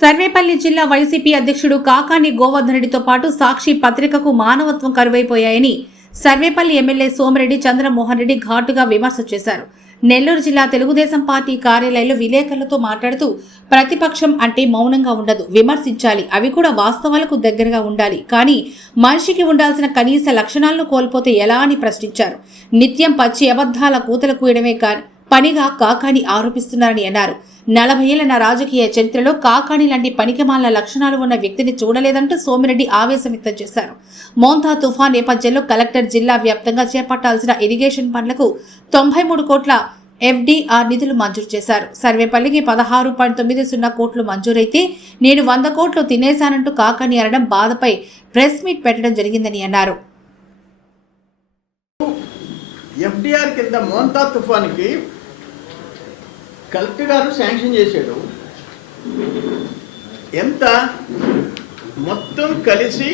సర్వేపల్లి జిల్లా వైసీపీ అధ్యక్షుడు కాకాని గోవర్ధన్ రెడ్డితో పాటు సాక్షి పత్రికకు మానవత్వం కరువైపోయాయని సర్వేపల్లి ఎమ్మెల్యే సోమిరెడ్డి చంద్రమోహన్ రెడ్డి ఘాటుగా విమర్శ చేశారు. నెల్లూరు జిల్లా తెలుగుదేశం పార్టీ కార్యాలయంలో విలేకరులతో మాట్లాడుతూ ప్రతిపక్షం అంటే మౌనంగా ఉండదు విమర్శించాలి. అవి కూడా వాస్తవాలకు దగ్గరగా ఉండాలి. కానీ మనిషికి ఉండాల్సిన కనీస లక్షణాలను కోల్పోతే ఎలా అని ప్రశ్నించారు. నిత్యం పచ్చి అబద్ధాల కూతలు కూయడమే కాని పనిగా కాకాని ఆరోపిస్తున్నారని అన్నారు. నలభై ఏళ్ళ నా రాజకీయ చరిత్రలో కాకాణి లాంటి పనికిమాల లక్షణాలు ఉన్న వ్యక్తిని చూడలేదంటూ సోమిరెడ్డి ఆవేశం వ్యక్తం చేశారు. మోంతా తుఫాన్ నేపథ్యంలో కలెక్టర్ జిల్లా వ్యాప్తంగా చేపట్టాల్సిన ఇరిగేషన్ పనులకు తొంభై మూడు కోట్ల ఎఫ్డీఆర్ నిధులు మంజూరు చేశారు. సర్వేపల్లికి పదహారు పాయింట్ తొమ్మిది సున్నా కోట్లు మంజూరైతే నేను వంద కోట్లు తినేశానంటూ కాకాణి అనడం బాధపై ప్రెస్ మీట్ పెట్టడం జరిగిందని అన్నారు. ఎఫ్డీఆర్ కింద మోంతా తుఫాన్కి కలెక్టర్ గారు శాంక్షన్ చేశాడు. ఎంత? మొత్తం కలిసి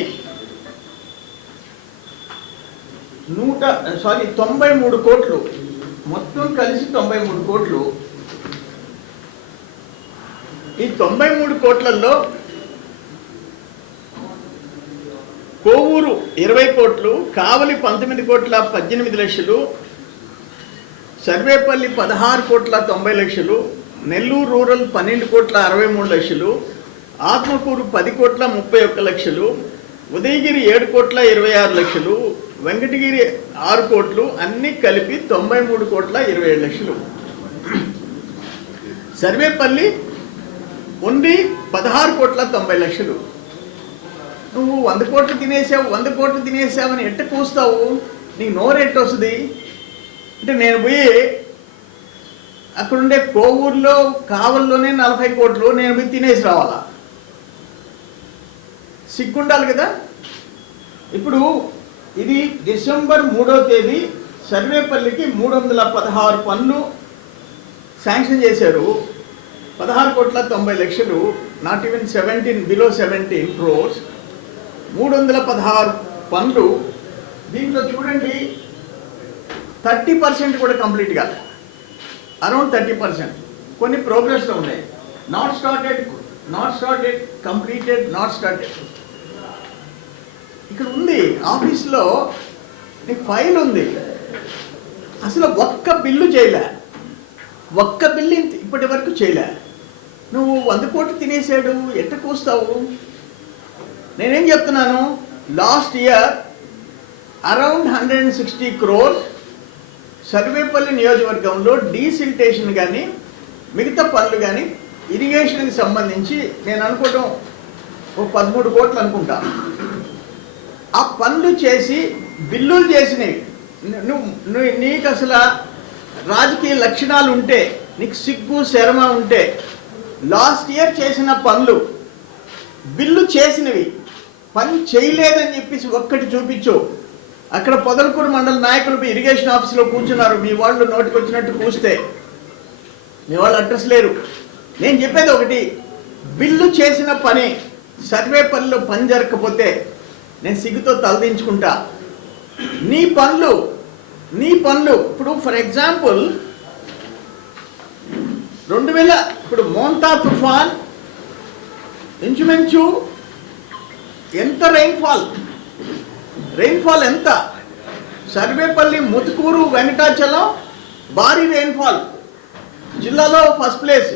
నూట సారీ తొంభై మూడు కోట్లు. మొత్తం కలిసి తొంభై మూడు కోట్లు. ఈ తొంభై మూడు కోట్లలో కోవూరు ఇరవై కోట్లు కావలి పంతొమ్మిది కోట్ల పద్దెనిమిది లక్షలు సర్వేపల్లి పదహారు కోట్ల తొంభై లక్షలు నెల్లూరు రూరల్ పన్నెండు కోట్ల అరవై మూడు లక్షలు ఆత్మకూరు పది కోట్ల ముప్పై ఒక్క లక్షలు ఉదయగిరి ఏడు కోట్ల ఇరవై ఆరు లక్షలు వెంకటగిరి ఆరు కోట్లు అన్నీ కలిపి తొంభై మూడు కోట్ల ఇరవై ఏడు లక్షలు. సర్వేపల్లి ఉంది పదహారు కోట్ల తొంభై లక్షలు. నువ్వు వంద కోట్లు తినేసావు వంద కోట్లు తినేసావని ఎట్ట కూస్తావు? నీకు నోరు వస్తుంది అంటే నేను పోయి అక్కడుండే కోవూరులో కావల్లోనే నలభై కోట్లు నేను పోయి తినేసి రావాలా? సిగ్గుండాలి కదా? ఇప్పుడు ఇది డిసెంబర్ మూడో తేదీ సర్వేపల్లికి మూడు వందల పదహారు పన్ను శాంక్షన్ చేశారు. పదహారు కోట్ల తొంభై లక్షలు not even seventeen below seventeen crores. మూడు వందల పదహారు పనులు దీంట్లో చూడండి థర్టీ పర్సెంట్ కూడా కంప్లీట్ కాదు అరౌండ్ థర్టీ పర్సెంట్. కొన్ని ప్రోగ్రెస్లో ఉన్నాయి. Not started not started completed not started ఇక్కడ ఉంది ఆఫీస్లో నీకు ఫైల్ ఉంది. అసలు ఒక్క బిల్లు చేయలే. ఒక్క బిల్లు ఇప్పటి వరకు చేయలే. నువ్వు వంద కోట్లు తినేసాడు ఎట్ట కూస్తావు? నేనేం చెప్తున్నాను? Last year around hundred and sixty crores Sarvepalli నియోజకవర్గంలో డీసిల్టేషన్ కానీ మిగతా పనులు కానీ ఇరిగేషన్కి సంబంధించి నేను అనుకోవటం ఒక పదమూడు కోట్లు అనుకుంటా. ఆ పనులు చేసి బిల్లులు చేసినవి. ను- నువ్వు నీకు అసలు రాజకీయ లక్షణాలు ఉంటే నీకు సిగ్గు శరమ ఉంటే లాస్ట్ ఇయర్ చేసిన పనులు బిల్లు చేసినవి. పని చేయలేదని చెప్పేసి ఒక్కటి చూపించు. అక్కడ పొదలకూరు మండల నాయకులు మీ ఇరిగేషన్ ఆఫీస్లో కూర్చున్నారు. మీ వాళ్ళు నోటికి వచ్చినట్టు కూస్తే మీ వాళ్ళు అడ్రస్ లేరు. నేను చెప్పేది ఒకటి. బిల్లు చేసిన పని సర్వే పనిలో పని జరగకపోతే నేను సిగ్గుతో తలదించుకుంటా నీ పనులు నీ పనులు. ఇప్పుడు ఫర్ ఎగ్జాంపుల్ రెండు వేల ఇప్పుడు మోంతా తుఫాన్ ఇంచుమించు ఎంత రైన్ఫాల్ రెయిన్ఫాల్ ఎంత? సర్వేపల్లి ముతుకూరు వెంకటాచలం భారీ రెయిన్ఫాల్ జిల్లాలో ఫస్ట్ ప్లేస్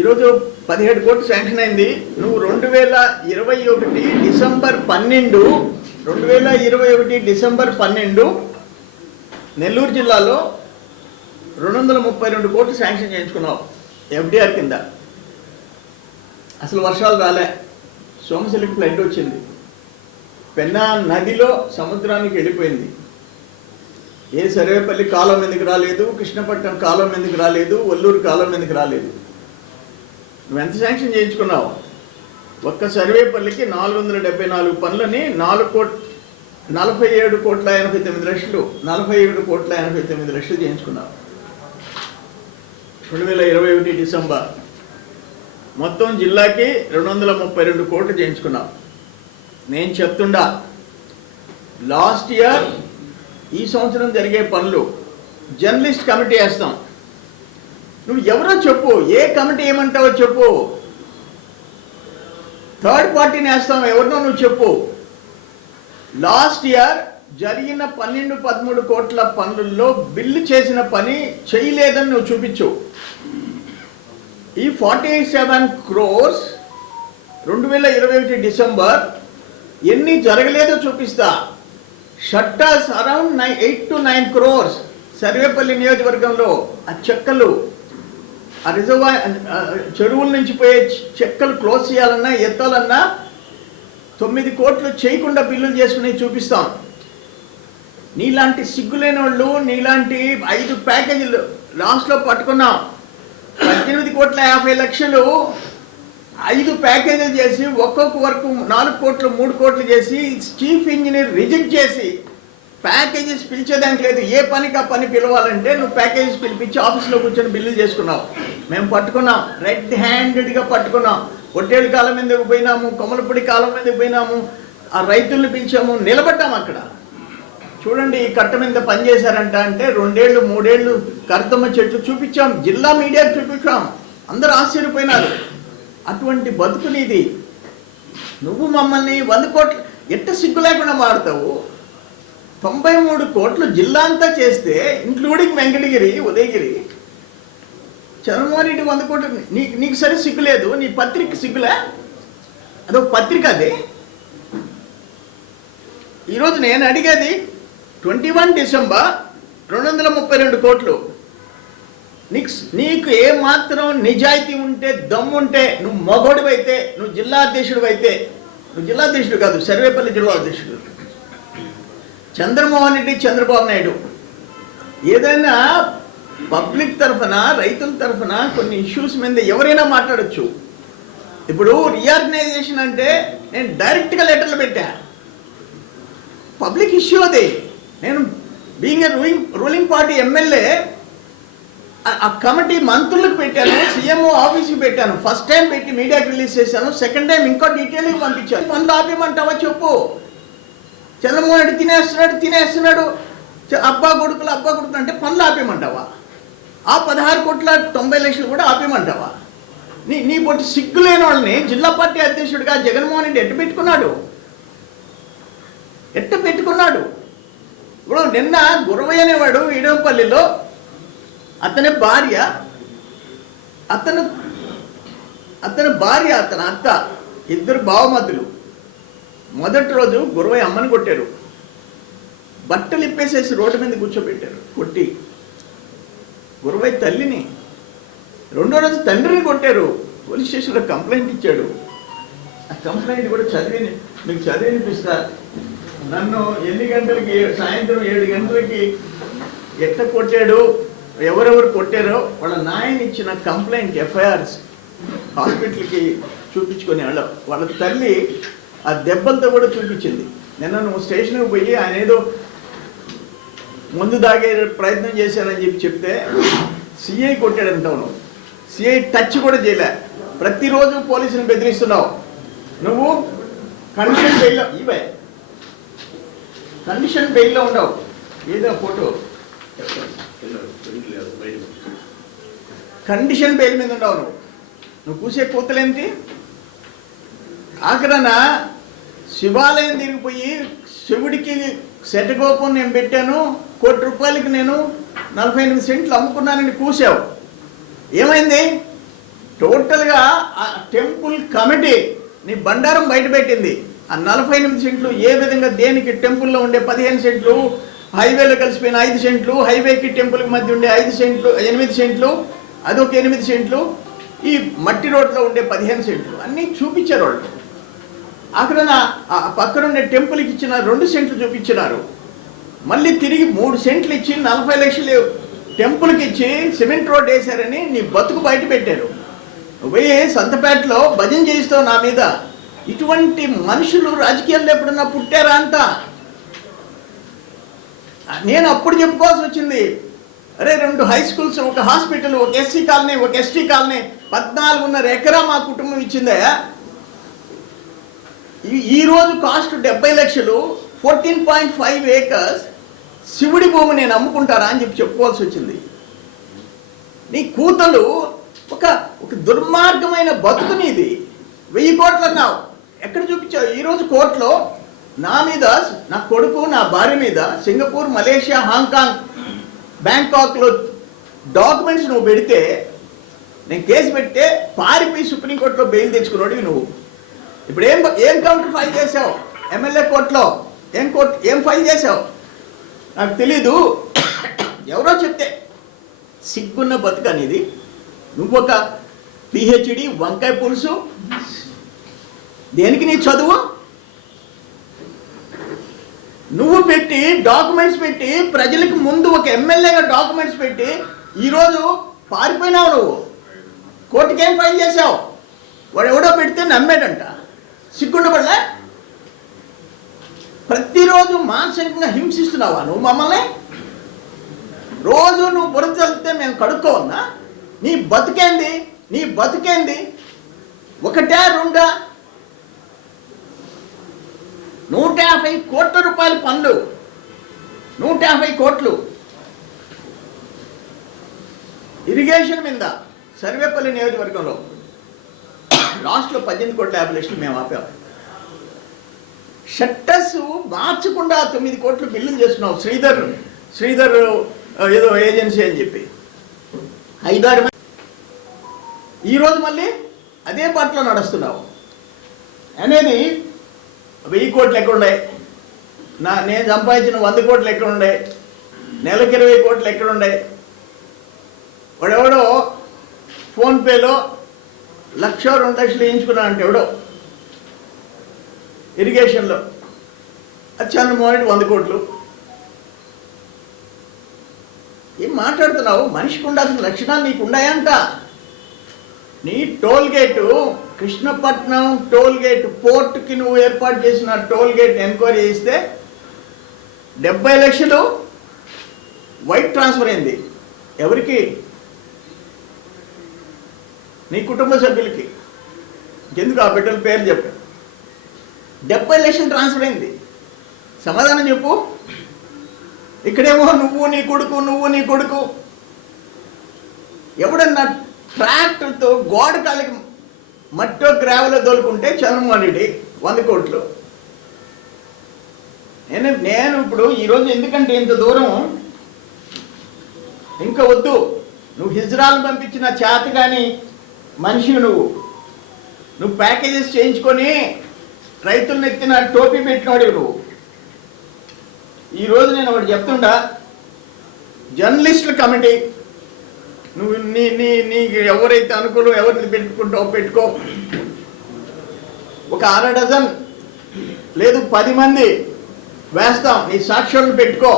ఈరోజు పదిహేడు కోట్లు శాంక్షన్ అయింది. నువ్వు రెండు వేల ఇరవై ఒకటి డిసెంబర్ పన్నెండు రెండు వేల ఇరవై ఒకటి డిసెంబర్ పన్నెండు నెల్లూరు జిల్లాలో రెండు వందల ముప్పై రెండు కోట్లు శాంక్షన్ చేయించుకున్నావు ఎఫ్డిఆర్ కింద. అసలు వర్షాలు రాలే. సోమశిలికి ఫ్లడ్ వచ్చింది. పెన్నా నదిలో సముద్రానికి వెళ్ళిపోయింది. ఏ సర్వేపల్లి కాలం ఎందుకు రాలేదు కృష్ణపట్నం కాలం ఎందుకు రాలేదు ఒల్లూరు కాలం ఎందుకు రాలేదు? నువ్వు ఎంత శాంక్షన్ చేయించుకున్నావు? ఒక్క సర్వేపల్లికి నాలుగు వందల డెబ్బై నాలుగు పనులని నాలుగు కోట్ నలభై ఏడు కోట్ల ఎనభై తొమ్మిది లక్షలు నలభై ఏడు కోట్ల ఎనభై తొమ్మిది లక్షలు చేయించుకున్నావు. రెండు వేల ఇరవై ఒకటి డిసెంబర్. మొత్తం జిల్లాకి రెండు వందల ముప్పై రెండు కోట్లు చేయించుకున్నాం నేను చెప్తుండా. లాస్ట్ ఇయర్ ఈ సంవత్సరం జరిగే పనులు జర్నలిస్ట్ కమిటీ వేస్తాం. నువ్వు ఎవరో చెప్పు ఏ కమిటీ ఏమంటావో చెప్పు. థర్డ్ పార్టీని వేస్తాం ఎవరినో నువ్వు చెప్పు. లాస్ట్ ఇయర్ జరిగిన పన్నెండు పదమూడు కోట్ల పనుల్లో బిల్లు చేసిన పని చేయలేదని నువ్వు చూపించు. ఈ ఫార్టీ సెవెన్ క్రోర్స్ రెండు వేల ఇరవై ఒకటి డిసెంబర్ ఎన్ని జరగలేదో చూపిస్తా. షట్టాస్ around nine eight to nine crores Sarvepalli నియోజకవర్గంలో ఆ చెక్కలు ఆ రిజర్వా చెరువుల నుంచి పోయే చెక్కలు క్లోజ్ చేయాలన్నా ఎత్తాలన్నా తొమ్మిది కోట్లు చేయకుండా బిల్లులు చేసుకుని చూపిస్తాం. నీలాంటి సిగ్గులేని వాళ్ళు నీలాంటి ఐదు ప్యాకేజీలు లాస్ట్లో పట్టుకున్నాం. పద్దెనిమిది కోట్ల యాభై లక్షలు ఐదు ప్యాకేజీలు చేసి ఒక్కొక్క వరకు నాలుగు కోట్లు మూడు కోట్లు చేసి చీఫ్ ఇంజనీర్ రిజెక్ట్ చేసి ప్యాకేజెస్ పిలిచేదానికి లేదు. ఏ పనికి ఆ పని పిలవాలంటే నువ్వు ప్యాకేజెస్ పిలిపించి ఆఫీస్లో కూర్చొని బిల్లులు చేసుకున్నావు. మేము పట్టుకున్నాం. రెడ్ హ్యాండెడ్గా పట్టుకున్నాం. పొట్టేడు కాలం మీదకి పోయినాము కొమలపూడి కాలం మీదకి పోయినాము ఆ రైతుల్ని పిలిచాము నిలబడ్డాము అక్కడ. చూడండి ఈ కట్ట మీద పని చేశారంట అంటే రెండేళ్ళు మూడేళ్ళు కర్దమ్మ చెట్లు చూపించాం జిల్లా మీడియాకు చూపించాం. అందరూ ఆశ్చర్యపోయినారు. అటువంటి బతుకునిది. నువ్వు మమ్మల్ని వంద కోట్లు ఎట్ట సిగ్గు లేకుండా మారుతావు? తొంభై మూడు కోట్లు జిల్లా అంతా చేస్తే ఇంక్లూడింగ్ వెంకటగిరి ఉదయగిరి చంద్రమోహన్ రెడ్డి వంద కోట్లు నీకు నీకు సరే సిగ్గులేదు నీ పత్రిక సిగ్గులే? అదొక పత్రిక అది. ఈరోజు నేను అడిగేది ట్వంటీ వన్ డిసెంబర్ రెండు వందల ముప్పై రెండు కోట్లు. నీకు నీకు ఏమాత్రం నిజాయితీ ఉంటే దమ్ము ఉంటే నువ్వు అయితే నువ్వు జిల్లా అధ్యక్షుడు అయితే నువ్వు జిల్లా అధ్యక్షుడు కాదు సర్వేపల్లి జిల్లా అధ్యక్షుడు. చంద్రమోహన్ రెడ్డి చంద్రబాబు నాయుడు. ఏదైనా పబ్లిక్ తరఫున రైతుల తరఫున కొన్ని ఇష్యూస్ మీద ఎవరైనా మాట్లాడొచ్చు. ఇప్పుడు రీఆర్గనైజేషన్ అంటే నేను డైరెక్ట్గా లెటర్లు పెట్టా. పబ్లిక్ ఇష్యూ అది. నేను being a ruling ruling party MLA ఆ కమిటీ మంత్రులకు పెట్టాను సీఎంఓ ఆఫీస్కి పెట్టాను. ఫస్ట్ టైం పెట్టి మీడియాకి రిలీజ్ చేశాను సెకండ్ టైం ఇంకో డీటెయిల్గా పంపించాను. పనులు ఆపేయమంటావా చెప్పు. చంద్రమోహన్ రెడ్డి తినేస్తున్నాడు తినేస్తున్నాడు. అబ్బా కొడుకులు అబ్బా కొడుకులు అంటే పనులు ఆపేయమంటావా? ఆ పదహారు కోట్ల తొంభై లక్షలు కూడా ఆపేయమంటావా? నీ నీ పొట్టి సిగ్గు లేని వాళ్ళని జిల్లా పార్టీ అధ్యక్షుడిగా జగన్మోహన్ రెడ్డి ఎట్టు పెట్టుకున్నాడు? ఎట్టు పెట్టుకున్నాడు? ఇప్పుడు నిన్న గురవయ్య అనేవాడు ఈడంపల్లిలో అతని భార్య అతను అతని భార్య అతని అత్త ఇద్దరు బావమతులు మొదటి రోజు గురవయ్య అమ్మని కొట్టారు. బట్టలు ఇప్పేసేసి రోడ్డు మీద కూర్చోబెట్టారు. కొట్టి. గురవయ్య తల్లిని రెండో రోజు తండ్రిని కొట్టారు. పోలీస్ స్టేషన్లో కంప్లైంట్ ఇచ్చాడు. ఆ కంప్లైంట్ కూడా చదివి మీకు చదివినిపిస్తా నన్ను ఎన్ని గంటలకి సాయంత్రం ఏడు గంటలకి ఎట్ట కొట్టాడు. ఎవరెవరు కొట్టారో వాళ్ళ నాయన ఇచ్చిన కంప్లైంట్ ఎఫ్ఐఆర్స్ హాస్పిటల్కి చూపించుకొని వాళ్ళ. వాళ్ళ తల్లి ఆ దెబ్బంతా కూడా చూపించింది. నిన్న నువ్వు స్టేషన్కి పోయి ఆయన ఏదో ముందు దాగే ప్రయత్నం చేశానని చెప్పి చెప్తే సిఐ కొట్టాడంటావు నువ్వు. సిఐ టచ్ కూడా చేయలే. ప్రతిరోజు పోలీసుని బెదిరిస్తున్నావు. నువ్వు కండిషన్ బెయిల్లో ఇవే. కండిషన్ బెయిల్లో ఉండవు. ఏదో ఫోటో. కండిషన్ పేరు మీద ఉండవు నువ్వు. నువ్వు కూసే కూతలేంటి? ఆఖరన శివాలయం తిరిగిపోయి శివుడికి శటగోపం నేను పెట్టాను కోటి రూపాయలకి నేను నలభై ఎనిమిది సెంట్లు అమ్ముకున్నానని కూసావు. ఏమైంది? టోటల్గా ఆ టెంపుల్ కమిటీ నీ బండారం బయటపెట్టింది ఆ నలభై ఎనిమిది సెంట్లు ఏ విధంగా దేనికి టెంపుల్లో ఉండే పదిహేను సెంట్లు హైవేలో కలిసిపోయిన ఐదు సెంట్లు హైవేకి టెంపుల్కి మధ్య ఉండే ఐదు సెంట్లు ఎనిమిది సెంట్లు అదొక ఎనిమిది సెంట్లు ఈ మట్టి రోడ్లో ఉండే పదిహేను సెంట్లు అన్నీ చూపించారు వాళ్ళు అక్కడ ఆ టెంపుల్కి ఇచ్చిన రెండు సెంట్లు చూపించినారు. మళ్ళీ తిరిగి మూడు సెంట్లు ఇచ్చి నలభై లక్షలు టెంపుల్కి ఇచ్చి సిమెంట్ రోడ్ వేశారని నీ బతుకు బయట పెట్టారు. పోయి సంతపేటలో భజన చేయిస్తావు నా మీద. ఇటువంటి మనుషులు రాజకీయాల్లో ఎప్పుడన్నా పుట్టారా అంతా? నేను అప్పుడు చెప్పుకోవాల్సి వచ్చింది. అరే రెండు హై స్కూల్స్ ఒక హాస్పిటల్ ఒక ఎస్సీ కాలనీ ఒక ఎస్టీ కాలనీ పద్నాలుగున్నర ఎకరా మా కుటుంబం ఇచ్చిందే? ఈ- కాస్ట్ డెబ్బై లక్షలు ఫోర్టీన్ పాయింట్ ఫైవ్ ఏకర్స్ శివుడి భూమి నేను అమ్ముకుంటారా అని చెప్పి చెప్పుకోవాల్సి వచ్చింది. నీ కూతలు ఒక ఒక దుర్మార్గమైన బతుకు నీది వెయ్యి కోట్లు అన్నావు. ఎక్కడ చూపించావు? ఈరోజు కోర్టులో నా మీద నా కొడుకు నా భార్య మీద సింగపూర్ మలేషియా హాంకాంగ్ బ్యాంకాక్లో డాక్యుమెంట్స్ నువ్వు పెడితే నేను కేసు పెడితే పారిపోయి సుప్రీంకోర్టులో బెయిల్ తెచ్చుకున్నాడు నువ్వు. ఇప్పుడు ఏం ఏం కౌంటర్ ఫైల్ చేసావు? ఎమ్మెల్యే కోర్టులో ఏం కోర్టు ఏం ఫైల్ చేసావు? నాకు తెలీదు. ఎవరో చెప్తే సిగ్గున్న బతుక అనేది. నువ్వు ఒక పిహెచ్డి వంకాయ పులుసు దేనికి నీ చదువు? నువ్వు పెట్టి డాక్యుమెంట్స్ పెట్టి ప్రజలకు ముందు ఒక ఎమ్మెల్యేగా డాక్యుమెంట్స్ పెట్టి ఈరోజు పారిపోయినావు నువ్వు. కోర్టుకేం ఫైల్ చేసావు వాడు ఎవడో పెడితే నమ్మాడంట. సిగ్గుండబడలే? ప్రతిరోజు మానసికంగా హింసిస్తున్నావా నువ్వు మమ్మల్ని? రోజు నువ్వు బురద చల్లితే మేము కడుక్కోవన్నా? నీ బతుకేంది? నీ బతుకేంది? ఒకటే రెండా నూట యాభై కోట్ల రూపాయల పనులు నూట యాభై కోట్లు. ఇరిగేషన్ మీద సర్వేపల్లి నియోజకవర్గంలో లాస్ట్లో పద్దెనిమిది కోట్ల యాభై లక్షలు మేము ఆపాం. షట్టర్స్ మార్చకుండా తొమ్మిది కోట్లు బిల్లులు చేస్తున్నాం శ్రీధర్. శ్రీధర్ ఏదో ఏజెన్సీ అని చెప్పి. ఐదారు ఈరోజు మళ్ళీ అదే బాటలో నడుస్తున్నావు. అనేది వెయ్యి కోట్లు ఎక్కడున్నాయి నా నేను సంపాదించిన వంద కోట్లు ఎక్కడున్నాయి నెలకి ఇరవై కోట్లు ఎక్కడున్నాయి వాడెవడో ఫోన్పేలో లక్ష రెండు లక్షలు వేయించుకున్నానంటే ఎవడో. ఇరిగేషన్లో. అది చంద్రమోహన్ రెడ్డి వంద కోట్లు. ఏం మాట్లాడుతున్నావు? మనిషికి ఉండాల్సిన లక్షణాలు నీకు ఉన్నాయంట నీ toll gate Krishnapatnam toll gate పోర్టుకి నువ్వు ఏర్పాటు చేసిన టోల్ గేట్ ఎంక్వైరీ చేస్తే డెబ్బై లక్షలు వైట్ ట్రాన్స్ఫర్ అయింది. ఎవరికి? నీ కుటుంబ సభ్యులకి. ఎందుకు ఆ బిడ్డల పేరు చెప్పు డెబ్బై లక్షలు ట్రాన్స్ఫర్ అయింది. సమాధానం చెప్పు. ఇక్కడేమో నువ్వు నీ కొడుకు నువ్వు నీ కొడుకు. ఎవడన్నా ట్రాక్టర్తో గోడ కాలికి మట్టో గ్రావెలో దొరుకుంటే చంద్రమోహన్ రెడ్డి వంద కోట్లు. నేను నేను ఇప్పుడు ఈరోజు ఎందుకంటే ఇంత దూరం? ఇంకా వద్దు. నువ్వు హిజ్రాలు పంపించిన చేత కానీ మనిషి నువ్వు. నువ్వు ప్యాకేజెస్ చేయించుకొని రైతులను ఎత్తిన టోపీ పెట్టినవాడు నువ్వు. ఈరోజు నేను ఒకటి చెప్తుండా జర్నలిస్టుల కమిటీ నువ్వు నీ నీ నీకు ఎవరైతే అనుకూలం ఎవరిని పెట్టుకుంటావు పెట్టుకో. ఒక అర డజన్ లేదు పది మంది వేస్తాం. నీ సాక్షులను పెట్టుకో.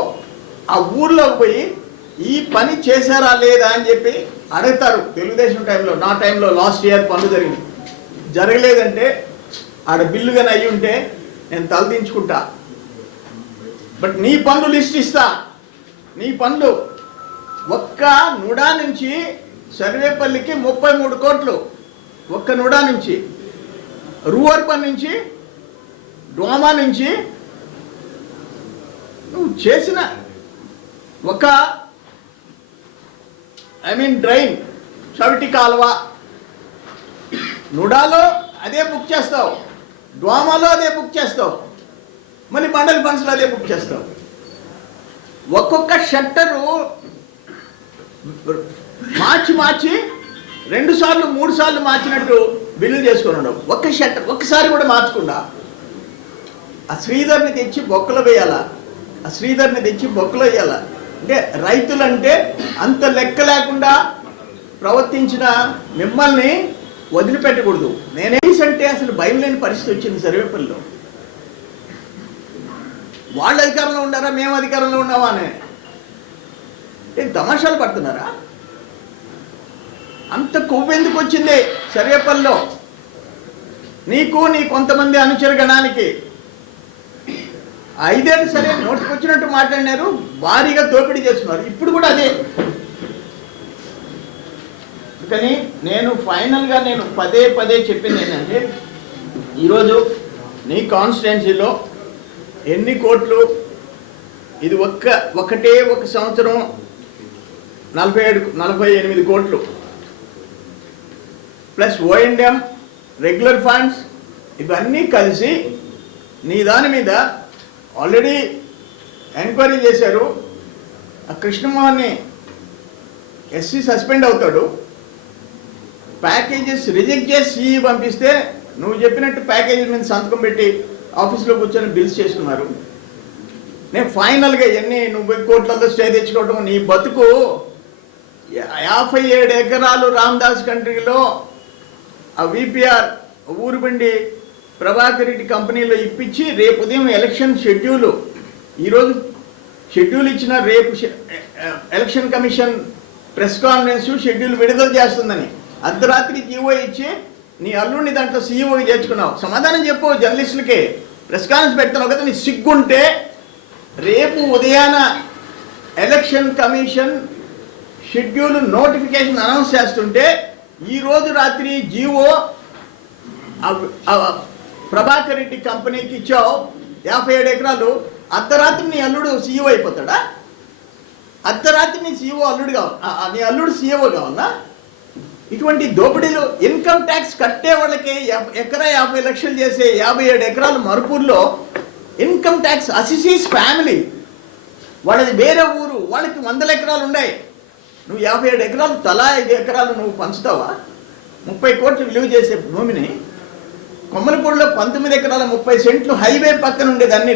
ఆ ఊర్లోకి పోయి ఈ పని చేశారా లేదా అని చెప్పి అడుగుతారు తెలుగుదేశం టైంలో. నా టైంలో లాస్ట్ ఇయర్ పనులు జరిగింది జరగలేదంటే ఆడ బిల్లు కానీ అయ్యి ఉంటే నేను తలదించుకుంటా. బట్ నీ పనులు లిస్ట్ ఇస్తా. నీ పనులు ఒక్క నుడా నుంచి సర్వేపల్లికి ముప్పై మూడు కోట్లు. ఒక్క నుడా నుంచి. రూవర్పన్ నుంచి డోమా నుంచి. నువ్వు చేసిన ఒక ఐ మీన్ డ్రైన్ చవిటి కాలువ. నుడాలో అదే బుక్ చేస్తావు. డోమాలో అదే బుక్ చేస్తావు. మళ్ళీ మండలి ఫండ్స్లో అదే బుక్ చేస్తావు. ఒక్కొక్క షట్టరు మార్చి మార్చి రెండు సార్లు మూడు సార్లు మార్చినట్టు బిల్లు చేసుకుని ఉండవు. ఒక్క షట్టర్ ఒక్కసారి కూడా మార్చకుండా. ఆ శ్రీధర్ని తెచ్చి బొక్కలో వేయాలా? ఆ శ్రీధర్ని తెచ్చి బొక్కలో వేయాలా? అంటే రైతులంటే అంత లెక్క లేకుండా ప్రవర్తించిన మిమ్మల్ని వదిలిపెట్టకూడదు. నేనేసంటే అసలు భయం లేని పరిస్థితి వచ్చింది సర్వేపల్లిలో. వాళ్ళు అధికారంలో ఉండారా? మేము అధికారంలో ఉన్నామా అనే. ఏం తమాషాలు పడుతున్నారా? అంత కొవ్వెందుకు వచ్చింది సర్వేపల్లిలో? నీకు నీ కొంతమంది అనుచర గణానికి. ఐదేళ్ళు సరే నోటికి వచ్చినట్టు మాట్లాడినారు భారీగా దోపిడీ చేస్తున్నారు. ఇప్పుడు కూడా అదే. కానీ నేను ఫైనల్గా నేను పదే పదే చెప్పింది ఏంటంటే ఈరోజు నీ కాన్స్టిట్యున్సీలో ఎన్ని కోట్లు ఇది ఒక్క ఒకటే ఒక సంవత్సరం నలభై ఏడు నలభై ఎనిమిది కోట్లు. ప్లస్ ఓఎండ్ఎం రెగ్యులర్ ఫండ్స్ ఇవన్నీ కలిసి నీ దాని మీద ఆల్రెడీ ఎంక్వైరీ చేశారు. ఆ కృష్ణమోహన్ని ఎస్సీ సస్పెండ్ అవుతాడు. ప్యాకేజెస్ రిజెక్ట్ చేసి సిఈ పంపిస్తే నువ్వు చెప్పినట్టు ప్యాకేజీ మీద సంతకం పెట్టి ఆఫీస్లో కూర్చొని బిల్స్ చేసుకున్నారు నేను ఫైనల్గా ఎన్ని నువ్వు కోట్లలో స్టే తెచ్చుకోవడం నీ బతుకు యాభై ఏడు ఎకరాలు రామ్దాస్ కంట్రీలో ఆ విపిఆర్ ఊరుబండి ప్రభాకర్ రెడ్డి కంపెనీలో ఇప్పించి రేపు ఉదయం ఎలక్షన్ షెడ్యూలు. ఈరోజు షెడ్యూల్ ఇచ్చిన రేపు election commission press conference schedule విడుదల చేస్తుందని. అర్ధరాత్రి జీవో ఇచ్చి నీ అల్లుడిని దాంట్లో సీఈఓకి చేర్చుకున్నావు. సమాధానం చెప్పు జర్నలిస్టులకి. ప్రెస్ కాన్ఫరెన్స్ పెడుతున్నావు కదా నీ సిగ్గుంటే రేపు ఉదయాన election commission schedule notification announce చేస్తుంటే ఈరోజు రాత్రి జీవో ప్రభాకర్ రెడ్డి కంపెనీకి ఇచ్చావు యాభై ఏడు ఎకరాలు అర్ధరాత్రి నీ అల్లుడు సీఈఓ అయిపోతాడా? అర్ధరాత్రి నీ సీఈఓ అల్లుడు కావాలి నీ అల్లుడు సీఈఓ కావాలా ఇటువంటి దోపిడీలు ఇన్కమ్ ట్యాక్స్ కట్టే వాళ్ళకి ఎకరా యాభై లక్షలు చేసే యాభై ఏడు ఎకరాలు మరుపూర్లో ఇన్కమ్ ట్యాక్స్ అసిసీస్ ఫ్యామిలీ వాళ్ళది వేరే ఊరు వాళ్ళకి వందల ఎకరాలు ఉన్నాయి. నువ్వు యాభై ఏడు ఎకరాలు తలా ఐదు ఎకరాలు నువ్వు పంచుతావా? ముప్పై కోట్లు విలువ చేసే భూమిని కొమ్మలపూడిలో పంతొమ్మిది ఎకరాల ముప్పై సెంట్లు హైవే పక్కన ఉండేదాన్ని